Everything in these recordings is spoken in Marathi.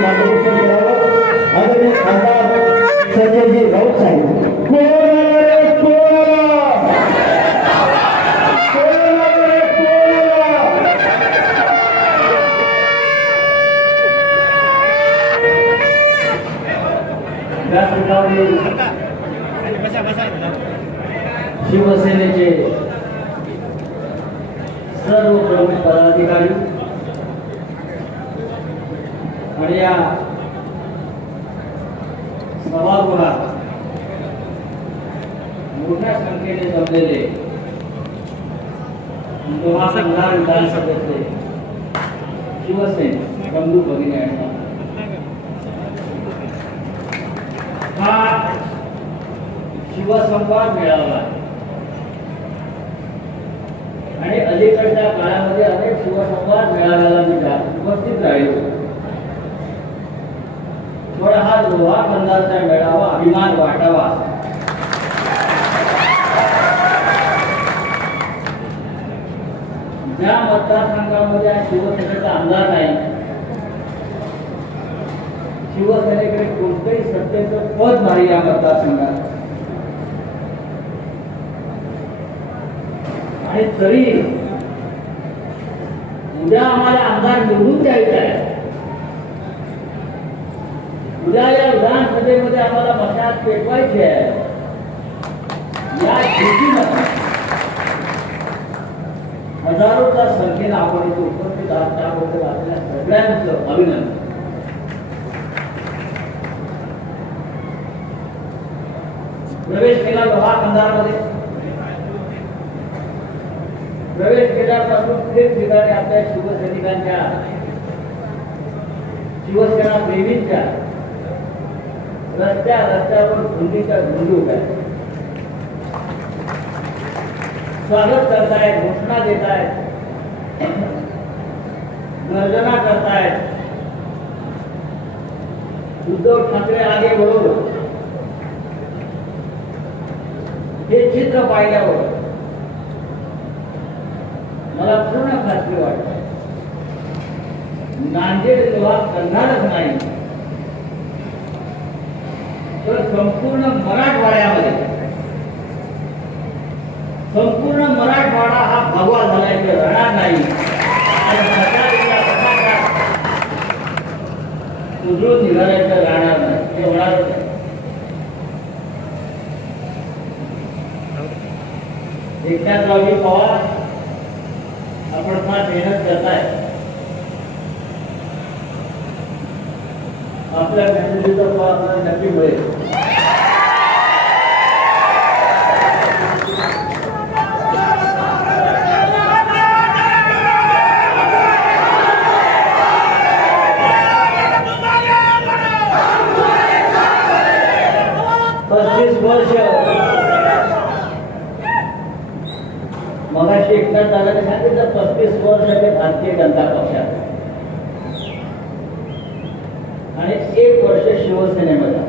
त्यांचं मार्गदर्शन करावं आदरणीय खासदार संजयजी राऊत साहेब कोण आलं रे कोण आलं? कोण आलं रे कोण आलं? व्यासपीठावरील शिवसेनेचे सर्व प्रमुख पदाधिकारी आणि या सभागृहात संख्येने जमलेले विधानसभेतले शिवसेना बंधू भगिनी आहेत हा शिवसंवाद आहे. आणि अलीकडच्या काळामध्ये अनेक शिवसंवाद मेळाव्याला मी उपस्थित राहिलो. पण हा लोहा खंडाचा मेळावा अभिमान वाटावा. या मतदारसंघामध्ये आज शिवसेनेचा आमदार नाही शिवसेनेकडे कोणतंही सत्तेचं पद नाही या मतदारसंघात. आणि तरी उद्या आम्हाला आमदार निवडून द्यायचा आहे. उद्या या विधानसभेमध्ये आम्हाला मतदार पेटवायचे आहे. या स्थितीमध्ये हजारोच्या संख्येनं आपण इथे उपस्थित आहात. त्याबद्दल आपल्या सगळ्यांचं अभिनंदन. प्रवेश केला लोहा कंधारमध्ये प्रवेश केल्यापासून थेट ठिकाणी आपल्या शिवसैनिकांच्या शिवसेना प्रेमींच्या रस्त्या रस्त्यावर झुंडीच्या झुंडी उभ्या आहेत. स्वागत करतायत घोषणा देत आहेत गर्जना करतायत. उद्धव ठाकरे आगे बरोबर हे चित्र पाहिल्यावर मला पूर्ण खात्री वाटते. नांदेड जेव्हा करणारच नाही तर संपूर्ण मराठवाड्यामध्ये संपूर्ण मराठवाडा हा भगवा झाल्याशिवाय राहणार नाही. आणि सरकारला कशाचा राहणार नाही. ते होणार नाही एकनाथरावजी पवार आपण फार मेहनत करताय. आपल्या मेहनतीचा फळ आपल्याला नक्की मिळेल पस्तीस वर्ष मगाशी एकनाथ दादाने सांगितलं पस्तीस वर्ष ते भारतीय जनता पक्षात आणि एक वर्ष शिवसेनेमध्ये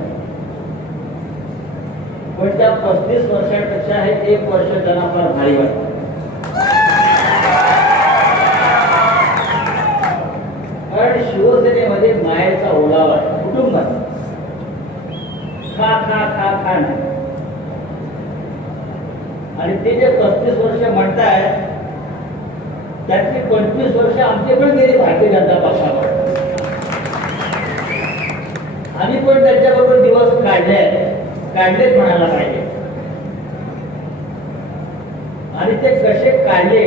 पण त्या पस्तीस वर्षापेक्षा हे एक वर्ष त्यांना फार भारी वाटतं. कारण शिवसेनेमध्ये मायेचा ओलावा आहे कुटुंबात. खा खा खा खा नाही. आणि ते जे पस्तीस वर्ष म्हणताय त्यातली पंचवीस वर्ष आमचे पण गेली भारतीय जनता पक्षावर. आम्ही पण त्यांच्याबरोबर दिवस काढले आहेत. काढलेच म्हणायला पाहिजे. आणि ते कसे काढले?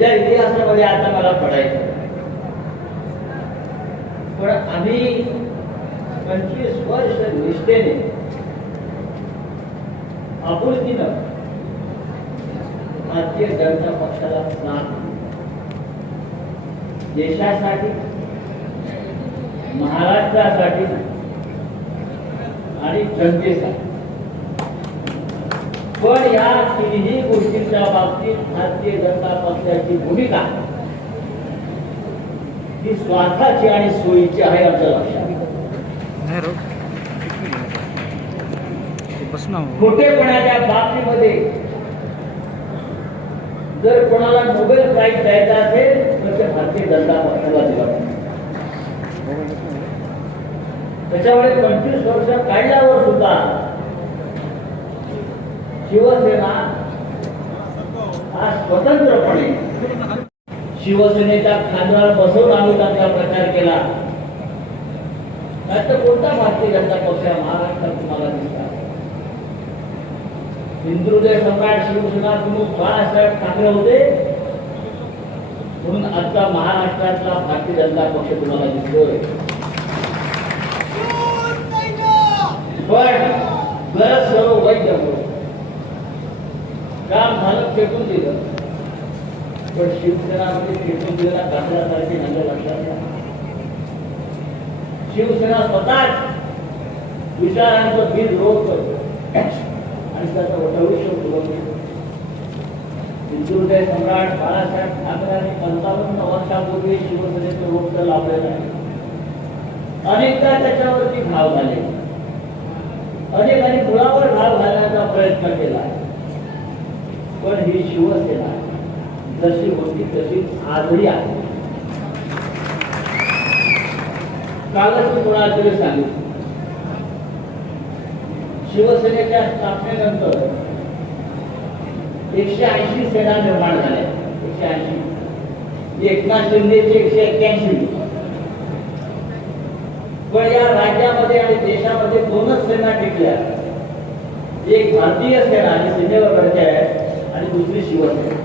या इतिहासामध्ये आता मला पडायचं पण आम्ही पंचवीस वर्ष निष्ठेने आपुलकीनं भारतीय जनता पक्षाला साथ देशासाठी महाराष्ट्रासाठी आणि जनतेसाठी. पण या तिन्ही गोष्टींच्या बाबतीत भारतीय जनता पक्षाची भूमिका ही स्वार्थाची आणि सोयीची आहे आमच्या लक्षात. ना खोटेपणाच्या बाबतीमध्ये जर कोणाला नोबेल प्राईज द्यायचा असेल तर ते भारतीय जनता पक्षाला दिला. त्याच्यामुळे पंचवीस वर्ष काढल्यावर सुद्धा शिवसेना आज स्वतंत्रपणे शिवसेनेच्या खांद्यावर बसवून आम्ही त्यांचा प्रचार केला. नाही तर कोणता भारतीय जनता पक्ष महाराष्ट्रात तुम्हाला दिसला हिंदुहृदय सम्राट शिवसेना प्रमुख बाळासाहेब ठाकरे होते. म्हणून आजचा महाराष्ट्रातला भारतीय जनता पक्ष तुम्हाला दिसतोय. पण गरज सर्व वैद्य. काम मला फेकून दिलं? पण शिवसेना फेकून दिलेला कातरासारखी नंतर लक्षात घ्या. शिवसेना स्वतःच विचारांचं बीज रोग करतो. आणि त्याचं भविष्य फुलवतो सम्राट बाळासाहेब ठाकरेंनी पंचावन्न वर्षापूर्वी शिवसेनेचं रोग तर लावलेलं आहे अनेकदा त्याच्यावरती घाव झाले अनेकांनी मुळावर घाव घालण्याचा प्रयत्न केला. पण ही शिवसेना जशी होती तशी आजही आहे. कालच मी कोणाला तरी सांगितलं. शिवसेनेच्या स्थापनेनंतर एकशे ऐंशी सेना निर्माण झाल्या. एकशे ऐंशी. एकनाथ शिंदेचे एकशे एक्क्याऐंशी. पण या राज्यामध्ये आणि देशामध्ये दोनच सेना टिकल्या. एक भारतीय सेना आणि सीमेवर लढते आहे आणि दुसरी शिवसेना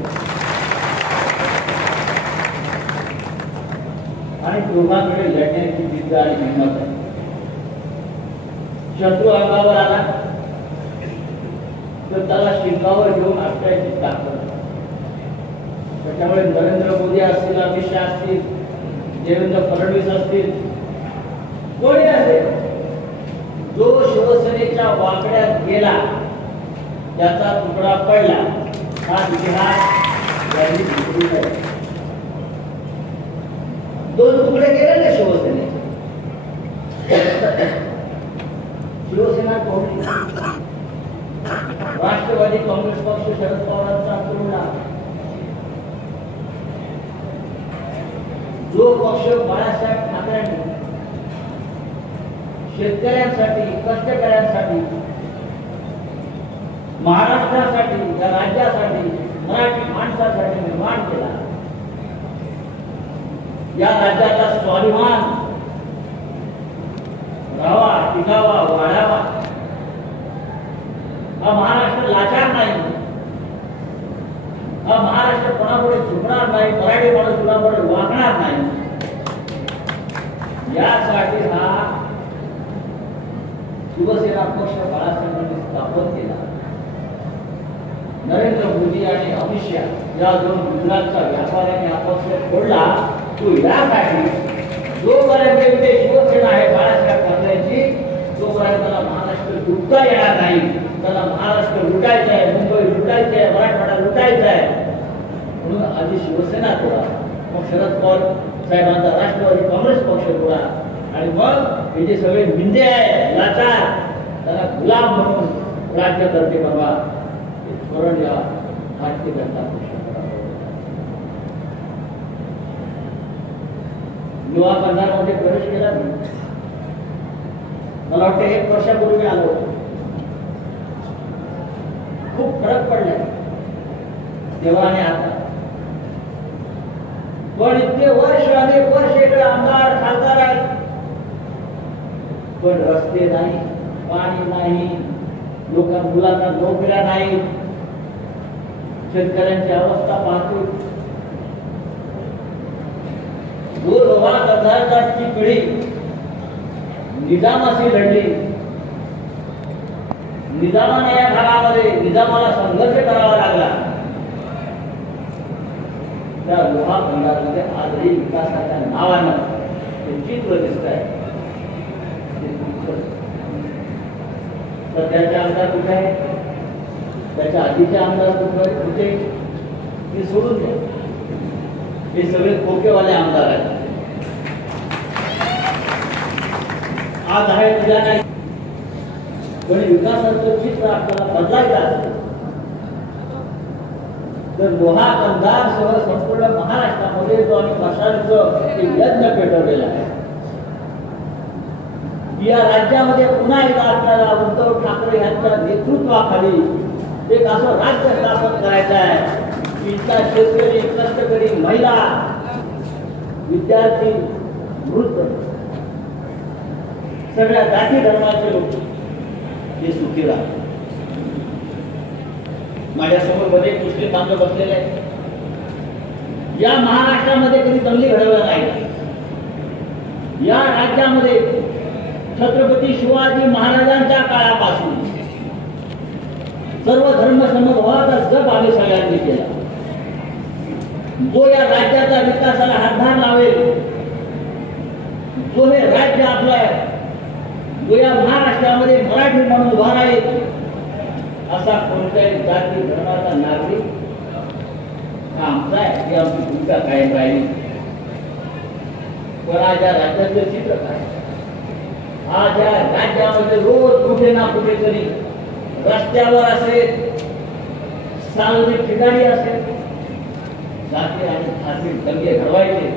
आणि दोघांकडे लढण्याची जिद्द आणि हिंमत आहे. शत्रू अंगावर आला तर त्याला शिंगावर घेऊन आपल्याची ताकद. त्याच्यामुळे नरेंद्र मोदी असतील अमित शहा असतील देवेंद्र फडणवीस असतील कोणी असेल जो शिवसेनेच्या वाकड्यात गेला त्याचा तुकडा पडला. हा इतिहास त्यांनी विसरू नये. दोन तुकडे केले ना शिवसेने शिवसेना कोणी राष्ट्रवादी काँग्रेस पक्ष शरद पवारांचा तुलना जो पक्ष बाळासाहेब ठाकरेंनी शेतकऱ्यांसाठी कष्टकऱ्यांसाठी महाराष्ट्रासाठी मराठी निर्माण स्वाभिमान टिकावा महाराष्ट्र लाचार नाही. महाराष्ट्र मराठी माणूस कोणापुढे शिवसेना पक्ष बाळासाहेबांनी स्थापन नरेंद्र मोदी आणि अमित शहा या दोन गुजरातच्या व्यापाऱ्यांनी हा फोडला. तो यासाठी जोपर्यंत इथे शिवसेना आहे बाळासाहेब ठाकरेंची तोपर्यंत त्याला महाराष्ट्र लुटता येणार नाही. त्याला महाराष्ट्र लुटायचं आहे मुंबई लुटायचं आहे मराठवाडा लुटायचा आहे. म्हणून आधी शिवसेना तोडा मग शरद पवार साहेबांचा राष्ट्रवादी काँग्रेस पक्ष तोडा आणि मग हे जे सगळे मिंदे आहे लाचार त्याला गुलाम म्हणून राज्य करते बाबा धोरण या भारतीय जनता पक्षाकडे आहे. युवा बंधारामध्ये प्रवेश केला मी मला वाटतं एक वर्षापूर्वी आलो. खूप फरक पडलाय तेव्हा आणि आता। पण इतके वर्ष अनेक वर्ष इकडे आमदार खासदार आहेत पण रस्ते नाही पाणी नाही लोक मुलांना नोकऱ्या नाही। शेतकऱ्यांची अवस्था पाहतो दूरभवा पिढी निजामाशी लढली. निजामाने या काळामध्ये निजामाला संघर्ष करावा लागला. त्या लोहा खंडामध्ये आजही विकासाच्या नावानं ते चित्र दिसत आहे सध्याच्या त्याचे आमदार कुठे आहे? त्याच्या आधीचे आमदार कुठे? कुठे? हे सोडून द्या. हे सगळे खोकेवाले आमदार आहेत. आज आहे तुझ्या नाही. पण विकासाचं चित्र आपल्याला बदलायचं असेल तर लोहा कंधारसह संपूर्ण महाराष्ट्रामध्ये जो आम्ही भाषांचं यज्ञ पेटवलेला आहे. या राज्यामध्ये पुन्हा एकदा आपल्याला उद्धव ठाकरे यांच्या नेतृत्वाखाली एक असं राज्य स्थापन करायचं आहे. की शेतकरी कष्टकरी महिला विद्यार्थी वृद्ध. सगळ्या जाती धर्माचे लोक हे सुखी राहतात माझ्यासमोर बरेच मुस्लिम बांधव बसलेले आहेत. या महाराष्ट्रामध्ये कधी दंगली घडवल्या नाही. या राज्यामध्ये छत्रपती शिवाजी महाराजांच्या काळापासून सर्व धर्म समभावाचा जप आम्ही सगळ्यांनी केला. जो या राज्याच्या विकासाला हातभार लावेल जो हे राज्य आपलं आहे जो या महाराष्ट्रामध्ये मराठी म्हणून उभा राहील असा कोणत्याही जाती धर्माचा नागरिक हा आमचा आहे ही आमची भूमिका कायम राहील. पण आज या राज्याचं चित्र काय? आज या राज्यामध्ये रोज कुठे ना कुठेतरी रस्त्यावर असेल सार्वजनिक ठिकाणी असेल जाते आणि खासगी दंगे घडवायचे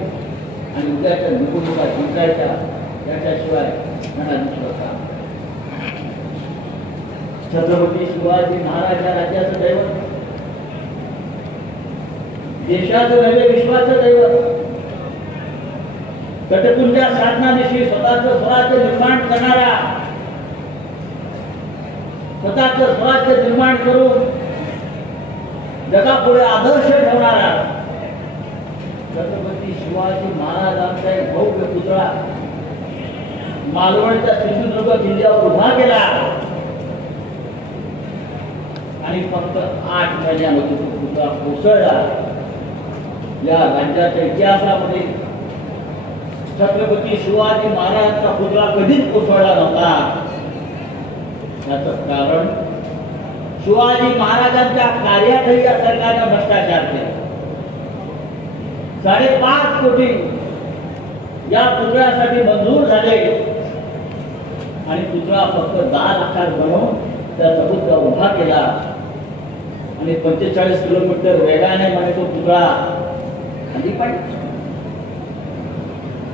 आणि उद्याच्या निवडणुका जिंकायच्या त्याच्याशिवाय त्यांना छत्रपती शिवाजी महाराज या राज्याचं दैवत देशाचं नव्हे विश्वाचं दैवत. कटकुंजा साधनादिशी स्वतःच स्वराज्य निर्माण करणारा स्वतःचं स्वराज्य निर्माण करून जगापुढे आदर्श ठेवणारा छत्रपती शिवाजी महाराजांचा एक भव्य पुतळा मालवणच्या सिंधुदुर्ग जिल्ह्यावर उभा केला. आणि फक्त आठ महिन्यामध्ये तो पुतळा कोसळला. या राज्याच्या इतिहासामध्ये छत्रपती शिवाजी महाराजांचा पुतळा कधीच कोसळला नव्हता. याचं कारण शिवाजी महाराजांच्या कार्यातही या सरकारनं भ्रष्टाचार केला. साडेपाच कोटी या पुतळ्यासाठी मंजूर झाले. आणि पुतळा फक्त दहा लाखात बनवून त्याचा पुतळा उभा केला. आणि पंचेचाळीस किलोमीटर वेगाने म्हणे तो पुतळा खाली पाहिजे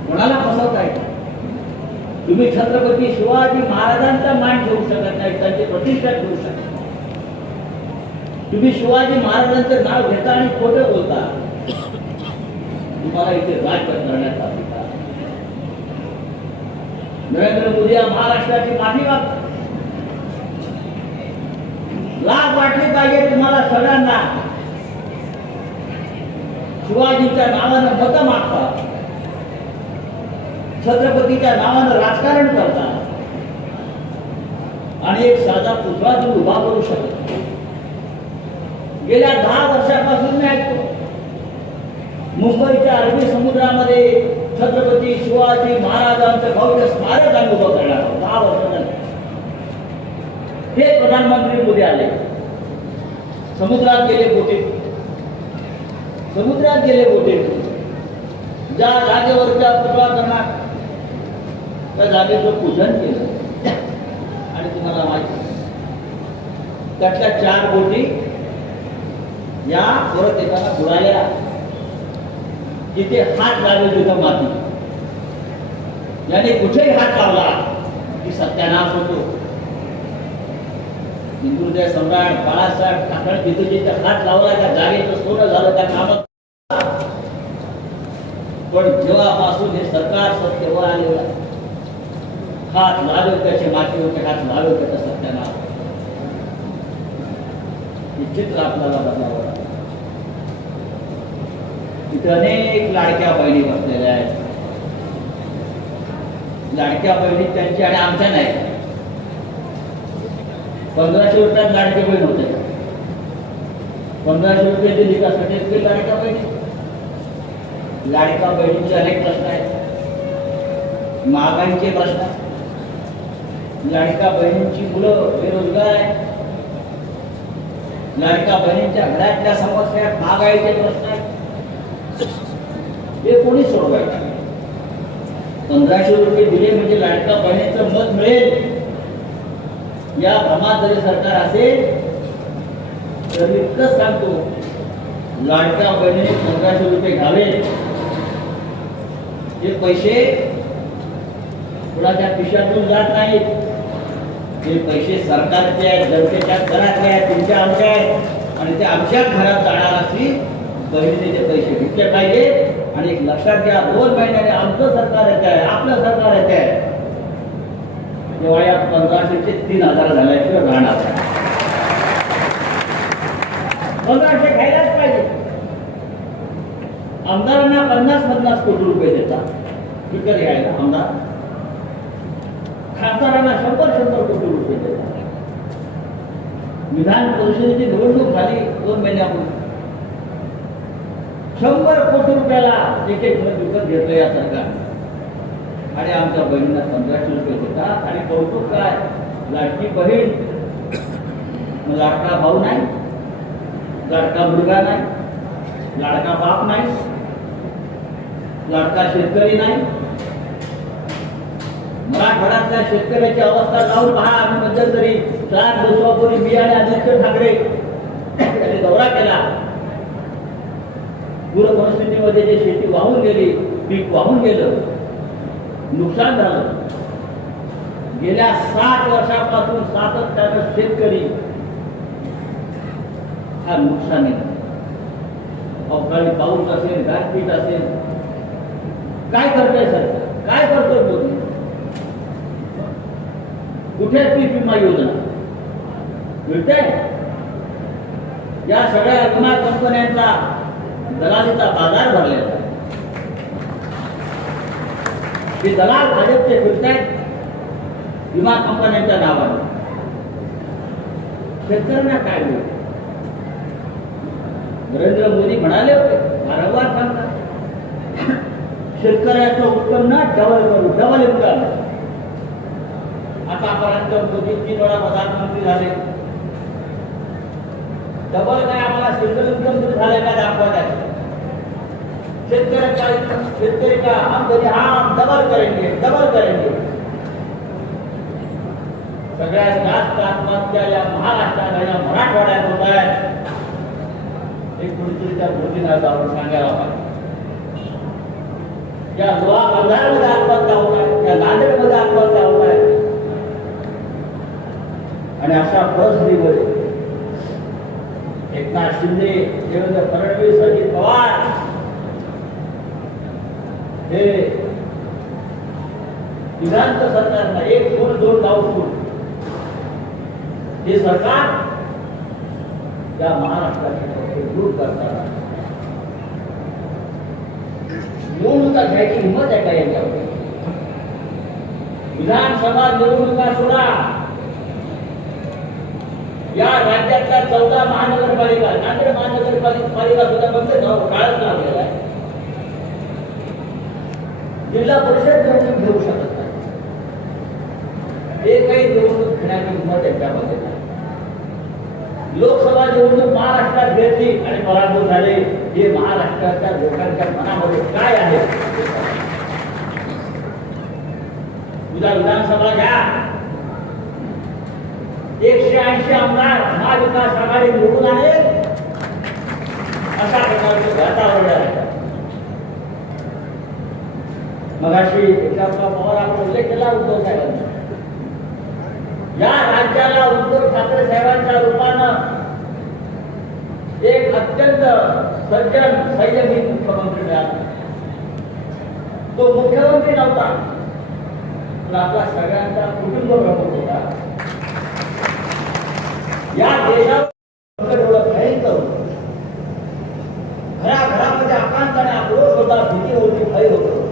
कोणाला फसवता येईल तुम्ही छत्रपती शिवाजी महाराजांचा मान ठेवू शकत नाही त्यांची प्रतिष्ठा ठेवू शकत तुम्ही शिवाजी महाराजांचं नाव घेता आणि खोटं बोलता. तुम्हाला इथे राज्य करण्यात नरेंद्र मोदी या महाराष्ट्राची माफी मागतात. लाज वाटली पाहिजे तुम्हाला सगळ्यांना. शिवाजीच्या नावानं मत मागतात. छत्रपतीच्या नावानं राजकारण करतात. आणि एक साधा पुतळा तुम्ही उभा करू शकत गेल्या दहा वर्षापासून मी ऐकतो. मुंबईच्या अरबी समुद्रामध्ये छत्रपती शिवाजी महाराजांचं भव्य स्मारक आम्ही उभं करणार आहोत. दहा वर्ष झाले. ते प्रधानमंत्री मोदी आले. समुद्रात गेले बोटे समुद्रात गेले बोटे ज्या जागेवरच्या पुतळा करणार त्या जागेचं पूजन केलं. आणि तुम्हाला माहिती त्यातल्या चार बोटी या परत एकाला बुडाल्या जिथे हात लावले तिथं माती याने कुठेही हात लावला की सत्यानाश होतो. हिंदुदय सम्राट बाळासाहेब ठाकरे तिथे जिथे हात लावला त्या जागेचं सोनं झालं त्या कामात. पण जेव्हापासून हे सरकार सत्तेवर आलेलं आहे, हात लावले त्याचे माती होते हात लावले त्याचा सत्यानाश. हे चित्र आपल्याला बदलावं लागेल. इथे अनेक लाडक्या बहिणी बसलेल्या आहेत. लाडक्या बहिणी त्यांची आणि आमच्या नाही. पंधराशे रुपयात लाडके बहीण होते. पंधराशे रुपये दिली का सगळे लाडक्या बहिणी? लाडक्या बहिणीचे अनेक प्रश्न आहेत. महागाईचे प्रश्न. लाडका बहिणींची मुलं बेरोजगार आहे. लाडका बहिणींच्या घरातल्या समस्या महागाईचे प्रश्न आहेत. हे कोणी सोडवायचं? पंधराशे रुपये दिले म्हणजे लाडका बहिणीचं मत मिळेल. या भ्रमात जरी सरकार असेल तर मी इतकंच सांगतो लाडक्या बहिणीने पंधराशे रुपये घ्यावे हे पैसे कुणाच्या खिशातून जात नाहीत. ते पैसे सरकारचे आहेत जनतेच्या घरातले आहेत तुमच्या आमच्या आहेत. आणि ते आमच्या घरात जाणार असतील बहिणीने ते पैसे घेतले पाहिजे. आणि एक लक्षात घ्या दोन महिन्याने आमचं सरकार येत आहे आपलं सरकार येत आहे म्हणजे तेव्हा या पंधराशे ते तीन हजार झाल्याशिवाय राहणार पंधराशे घ्यायलाच पाहिजे. आमदारांना पन्नास पन्नास कोटी रुपये देतात. विकत घ्यायला? आमदार? खासदारांना शंभर शंभर कोटी रुपये देतात. विधान परिषदेची निवडणूक झाली दोन महिन्यापूर्वी. शंभर कोटी रुपयाला एक एक घर विकत घेतलं या सरकारने. आणि आमच्या बहिणीला पंधराशे रुपये देतात. आणि कौतुक काय? लाडकी बहीण. मग लाडका भाऊ नाही. लाडका मुलगा नाही. लाडका बाप नाही. लाडका शेतकरी नाही. मराठवाड्यातल्या शेतकऱ्याची अवस्था लावून पहा. आम्ही मध्यंतरी चार दिवसापूर्वी मी आणि आदित्य ठाकरे यांनी दौरा केला. पूरपरिस्थितीमध्ये जे शेती वाहून गेली पीक वाहून गेलं नुकसान झालं. गेल्या सात वर्षापासून सातत्यानं शेतकरी हा नुकसानी अवकाळी पाऊस असेल गारपीट असेल काय करतोय सरकार? काय करतोय मोदी कुठे पीक विमा योजना? मिळते या सगळ्या विमा कंपन्यांचा दलालीचा बाजार भरलेला आहे. हे दलाल भाजपचे फिरतायत विमा कंपन्यांच्या नावाने. शेतकऱ्यांना काय मिळते नरेंद्र मोदी म्हणाले होते वारंवार सांगतात शेतकऱ्याचं उत्पन्न डबल करू डबल इन्कम आतापर्यंत मोदी तीन वेळा प्रधानमंत्री झाले. डबल काय आम्हाला सिंगल इन्कम तरी झाले काय दाखवा काय शेतकऱ्याचा शेतकरी का हम कधी हम डबल करेंगे डबल करेंगे. सगळ्यात जास्त आत्महत्या या महाराष्ट्रात या मराठवाड्यात होत आहेत हे कुठेतरी त्या मोदींना जाऊन सांगायला पाहिजे या लोहा बंधाऱ्यामध्ये आत्महत्या होत आहे या नांदेडमध्ये आत्महत्या होत आहे. आणि अशा दिवस एकनाथ शिंदे देवेंद्र फडणवीस अजित पवार हे विधांत सरकारला एक फूल दोन गाव फूल हे सरकार त्या महाराष्ट्राचे दूर करतात निवडणुका घ्यायची हिंमत आहे का यांच्यावर? विधानसभा निवडणुका सोडा. या राज्यातल्या चौदा महानगरपालिका नांदेड महानगरपालिका सुद्धा फक्त काळच लावलेला आहे. जिल्हा परिषद निवडणूक घेऊ शकत नाही. एकही निवडणूक घेण्याची हिंमत त्यांच्यामध्ये नाही. लोकसभा निवडणूक महाराष्ट्रात घेतली आणि पराभव झाले. हे महाराष्ट्राच्या लोकांच्या मनामध्ये काय आहे? उद्या विधानसभा घ्या. एकशे ऐंशी आमदार महाविकास आघाडी निवडून आले. अशा प्रकारचे वातावरण आहे मगाशी एकनाथराव पवार आपण उल्लेख केला उद्धव साहेबांचा. या राज्याला उद्धव ठाकरे साहेबांच्या रूपानं एक अत्यंत सज्जन संयमी मुख्यमंत्री मिळाला. तो मुख्यमंत्री नव्हता. पण आपला सगळ्यांचा कुटुंब प्रमुख होता या देशावर एवढं भयंकर होतं घराघरामध्ये आकांताने आक्रोश होता भीती होती भय होतं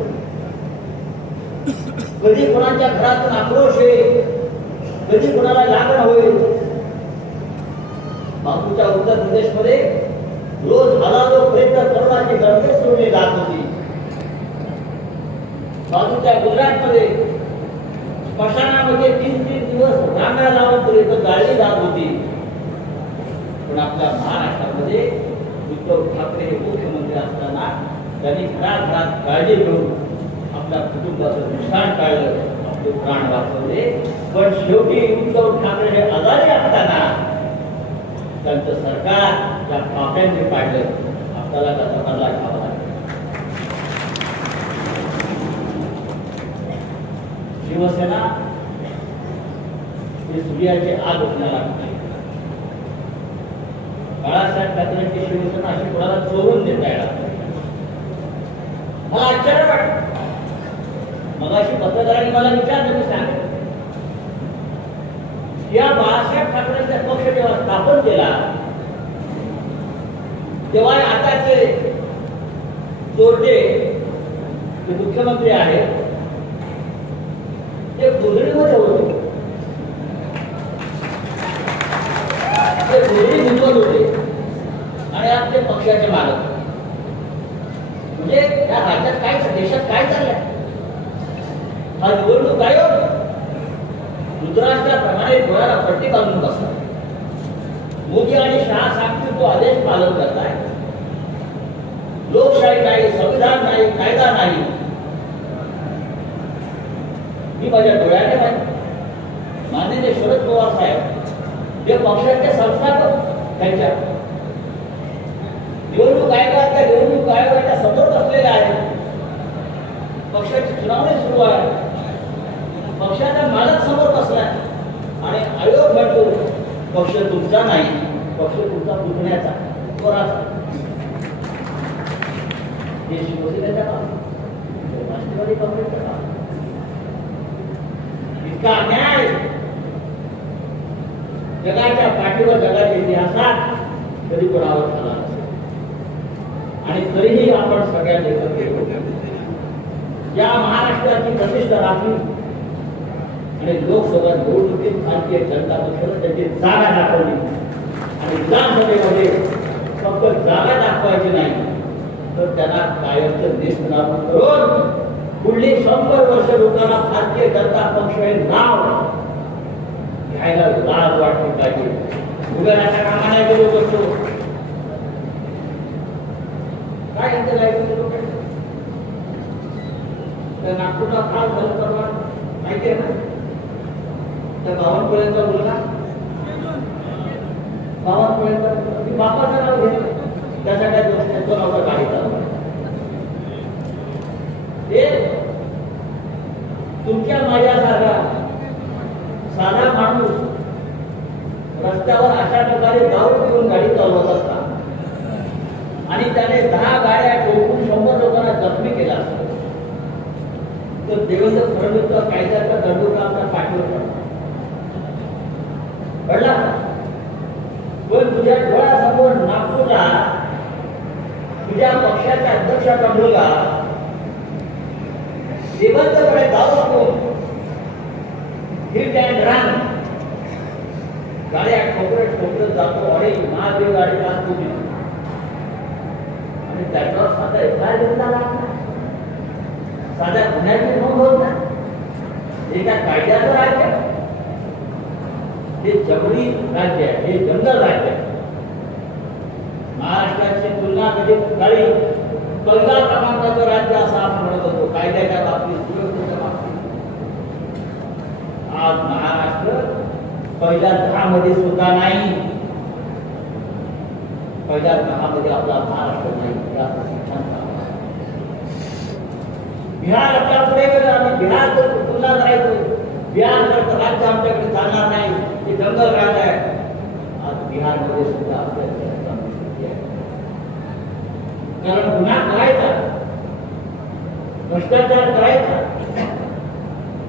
कधी मनातून आक्रोश येईल कधी कुणाला लागण होईल? बापूच्या उत्तर प्रदेशमध्ये रोज हजारो पर्यंत तरुणाची गर्दी सोडली जात होती बाजूच्या गुजरातमध्ये स्मशानामध्ये तीन तीन दिवस रांगा लावून पर्यंत गाळली जात होती पण आपल्या महाराष्ट्रामध्ये उद्धव ठाकरे हे मुख्यमंत्री असताना त्यांनी घराघरात काळजी घेऊन आपल्या कुटुंबाचं नुकसान टाळलं आपले प्राण वाचवले पण शेवटी उद्धव ठाकरे हे आजारी असताना त्यांचं सरकार या पाप्यांनी पाडलं आपल्याला त्याचा बदला घ्यावा लागेल शिवसेना ही सूर्याचे आग उठण्याला बाळासाहेब ठाकरेंची शिवसेना अशी कोणाला चोरून देता येणार मला आश्चर्य वाटत. मगाशी पत्रकारांनी मला विचारलं मी सांगितलं. या बाळासाहेब ठाकरेंचा पक्ष जेव्हा स्थापन केला तेव्हा आताचे चोरटे जे मुख्यमंत्री आहेत ते गुजरीमध्ये होते ते गुजरी निवड होते. आणि आज ते पक्षाचे मालक. म्हणजे त्या राज्यात काय देशात काय चाललंय? हा निवडणूक आयोग रुद्राष्ट्राप्रमाणे डोळ्याला पट्टी बांधून बसतात मोदी आणि शहा सांगतील तो आदेश पालन करताय लोकशाही नाही संविधान नाही कायदा नाही. माझ्या डोळ्याने पाहिजे माननीय शरद पवार साहेब जे पक्षाचे संस्थापक त्यांच्या. निवडणूक आयोगाच्या निवडणूक आयोगाच्या समोर बसलेल्या आहेत. पक्षाची चुनावणी सुरू आहे. पक्षाचा मालक समोर बसलाय. आणि आयोग म्हणतो पक्ष तुमचा नाही पक्ष तुमचा पुतण्याचा कोणाचा? हे शिवसेनेच्या राष्ट्रवादी काँग्रेसचं काम जगाच्या पाठीवर जगाच्या इतिहासात कधी कोणावर झाला आणि तरीही आपण सगळ्यांनी एकत्र या महाराष्ट्राची प्रतिष्ठा राखली. आणि लोकसभा निवडणुकीत भारतीय जनता पक्षानं त्याची जागा दाखवली. आणि विधानसभेमध्ये फक्त जागा दाखवायची नाही तर त्यांना कायमचं निष्णात करून पुढली शंभर वर्ष लोकांना भारतीय जनता पक्ष हे नाव घ्यायला लाज वाटली पाहिजे. उभ्या राहता कामा गेलो बसतो. काय यांचं लाईफ तर नागपूरला फार झालं परवा. माहिती आहे ना? तर बावनपर्यंत मुलगा. बावनपर्यंत मी बापाचं नाव घेतलं. त्यासाठी दोष त्यांचं नाव गाडी चालवलं ते तुमच्या माझ्यासारखा साधा माणूस रस्त्यावर अशा प्रकारे दारू पिऊन गाडी चालवत असता आणि त्याने दहा गाड्या ठोकून शंभर लोकांना जखमी केला असता तर देवेंद्र फडणवीसचा कायद्याचा दंडोरा आमचा पाठीवर पडला. कळला पण तुझ्या डोळ्यासमोर नागपूरला तुझ्या पक्षाचा अध्यक्षाचा मुलगा जिवंतपणे दारू टाकून हिट अँड रन. गाड्या ठोकरत ठोकरत जातो. अरे महादेव गाडी लागतो आणि त्याच्यावर साधा एका दिवसा लागला साध्या गुन्ह्याची नोंद होत नाही. हे काय कायद्याचं राज्य हे जंगली राज्य आहे. हे जंगल राज्य आहे. महाराष्ट्राची तुलना कधी काळी क्रमांक क्रमांकाचं राज्य असं आपण म्हणत होतो. कायद्याच्या बाबतीत सुरक्षेच्या बाबतीत. आज महाराष्ट्र पहिल्या दहा मध्ये सुद्धा नाही. पहिल्या दहा मध्ये आपला महाराष्ट्र नाही. बिहार आपल्या पुढे गेलं. आणि बिहार तर तुलना करायचो बिहार सारखं राज्य आमच्याकडे चालणार नाही. ते जंगल राज्य आहे. आज बिहारमध्ये सुद्धा आपल्या कारण गुन्हा करायचा. भ्रष्टाचार करायचा.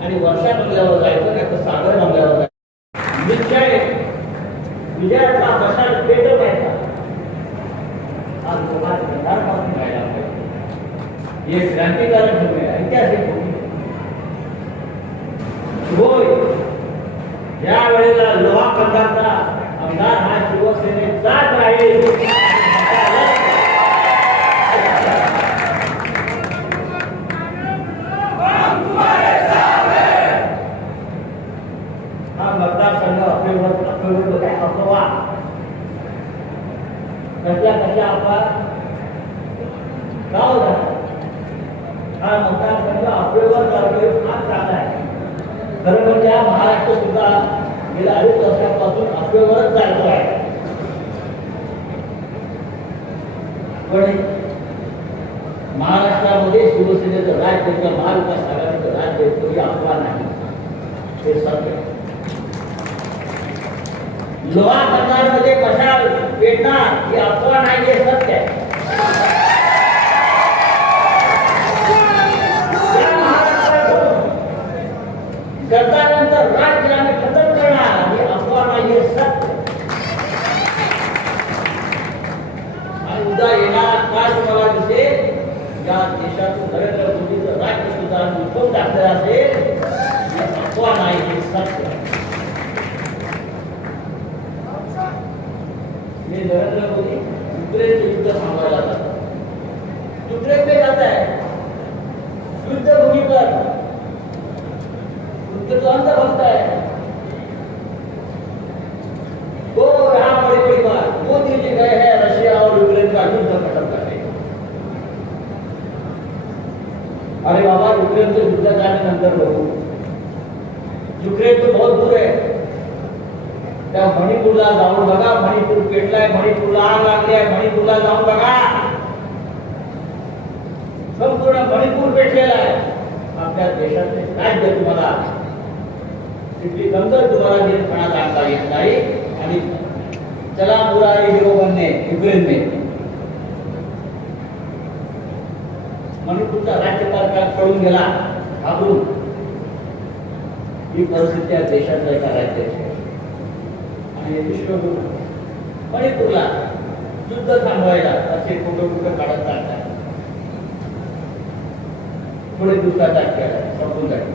आणि वर्षा बंगल्यावर जायचं नाही तर सागर बंगल्यावर जायचं. निश्चय विजयाचा बसाड पेटवायचा आज लोकांना बिहारपासून जायला पाहिजे. हे क्रांतिकारक भूमी ऐतिहासिक होय. या वेळेला लोहा पंथाचा आमदार हा शिवसेनेचाच राहील. गाव झाला हा मतदारसंघ चालतोय हा चांगला आहे खरं म्हणजे हा महाराष्ट्र सुद्धा गेल्या अडीच चालतो आहे पण महाराष्ट्रामध्ये शिवसेनेचं राज्य महाविकास आघाडीचं राज्य तरी अफवा नाही हे सत्य आहे. लोहा मध्ये कशा पेटणार ही अफवा नाही हे सत्य आहे. गद्दारांचं राज्य आम्ही खतम करणार ही अफवा नाही हे सत्य उद्या येणार काळ तुम्हाला दिसेल? या देशातून नरेंद्र मोदीचं राज्य सुद्धा उद्भव टाकलं असेल. ही अफवा नाही हे सत्य नरेंद्र मोदी युक्रेनचे युद्ध थांबवायला जातात युक्रेन पे जात आहे युद्धभूमी पर युद्ध तो अंत है। वो मोदी जी गए हैं रशिया और यूक्रेन का युद्ध खत्म करने अरे बाबा, यूक्रेन से युद्ध जाने नंतर लोग युक्रेन तो बहुत दूर आहे त्या मणिपूरला जाऊन बघा मणिपूर पेटलाय मणिपूरला आग लागली आहे मणिपूरला जाऊन बघा. संपूर्ण मणिपूर पेटलेला आहे. आपल्या देशाचे राज्य तुम्हाला तिथली गंगल तुम्हाला नियंत्रणात आणता येत नाही. आणि चला मुरारी हिरो बनणे युक्रेनने मणिपूरचा राज्यपाल का कळून गेला. घाबरून ही परिस्थिती आहे देशातल्या एका राज्याची आणि विश्वगुरु मणिपूरला युद्ध थांबवायला असे फोटो कुठं काढत जातात पुढे दुसरा केला संपून जाईल.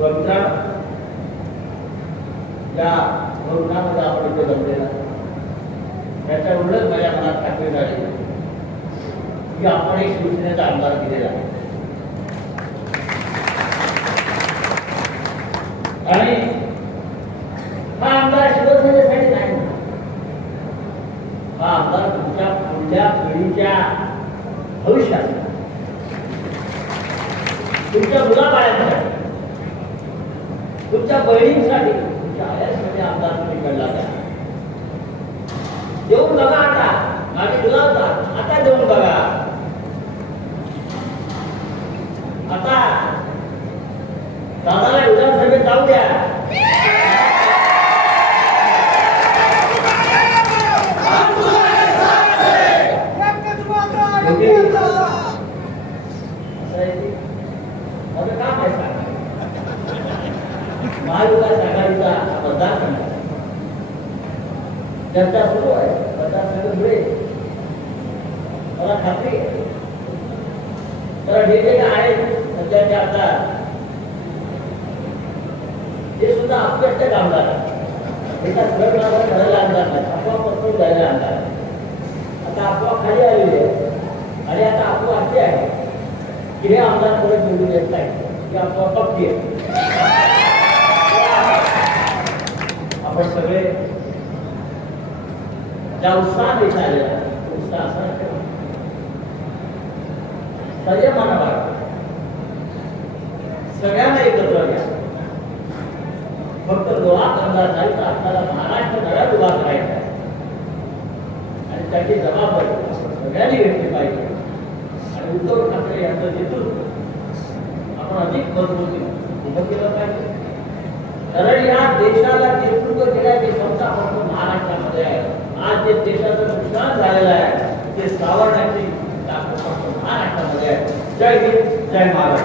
गंगा या धोरणामध्ये आपण इथे जमलेला त्याच्या उलट माझ्या मनात खात्री झाली. की आपण एक शिवसेनेचा आमदार दिलेला आहे. आणि हा आमदार शिवसेनेसाठी नाही हा आमदार तुमच्या पुढल्या पिढीच्या भविष्यात. तुमच्या मुलाबाळांसाठी तुमच्या बहिणींसाठी तुमच्या आयासाठी आमदार तुम्ही घडला द्या देऊन बघा आता मागे दिला होता आता देऊन बघा. आता दादाला विधानसभेत जाऊ द्या असं आहे की, माझं काम आहे सांगा महाविकास आघाडीचा मतदारसंघ आहे. चर्चा सुरू आहे. मतदारसंघ पुढे मला खात्री आहे. तर हे जे काय आहेत सध्याचे आमदार. ते सुद्धा अपकष्ट कामगार एका गटनावर करायला आणणार नाही. आपोआप पसरून जायला आणणार आता आपोआप खाली आलेली आहे. आणि आता आपोआप अशी आहे की हे आमदार परत निवडून येत नाही की आपोआप पक्की आहे आपण सगळे ज्या उत्साहात इथे उत्साह असा ठेवा. संयमानं वागा. सगळ्यांना एकत्र घ्या. फक्त लोहा कामगार नाही तर आपल्याला महाराष्ट्र घरात उभा करायचा. आहे आणि त्याची जबाबदारी सगळ्यांनी घेतली पाहिजे. आणि उद्धव ठाकरे यांचं नेतृत्व आपण अधिक मजबूती उभं केलं पाहिजे. कारण या देशाला नेतृत्व देण्याची क्षमता फक्त महाराष्ट्रामध्ये आहे. आज जे देशाचं नुकसान झालेलं आहे ते सावरण्याची महाराष्ट्रामध्ये आहे. जय हिंद जय महाराष्ट्र.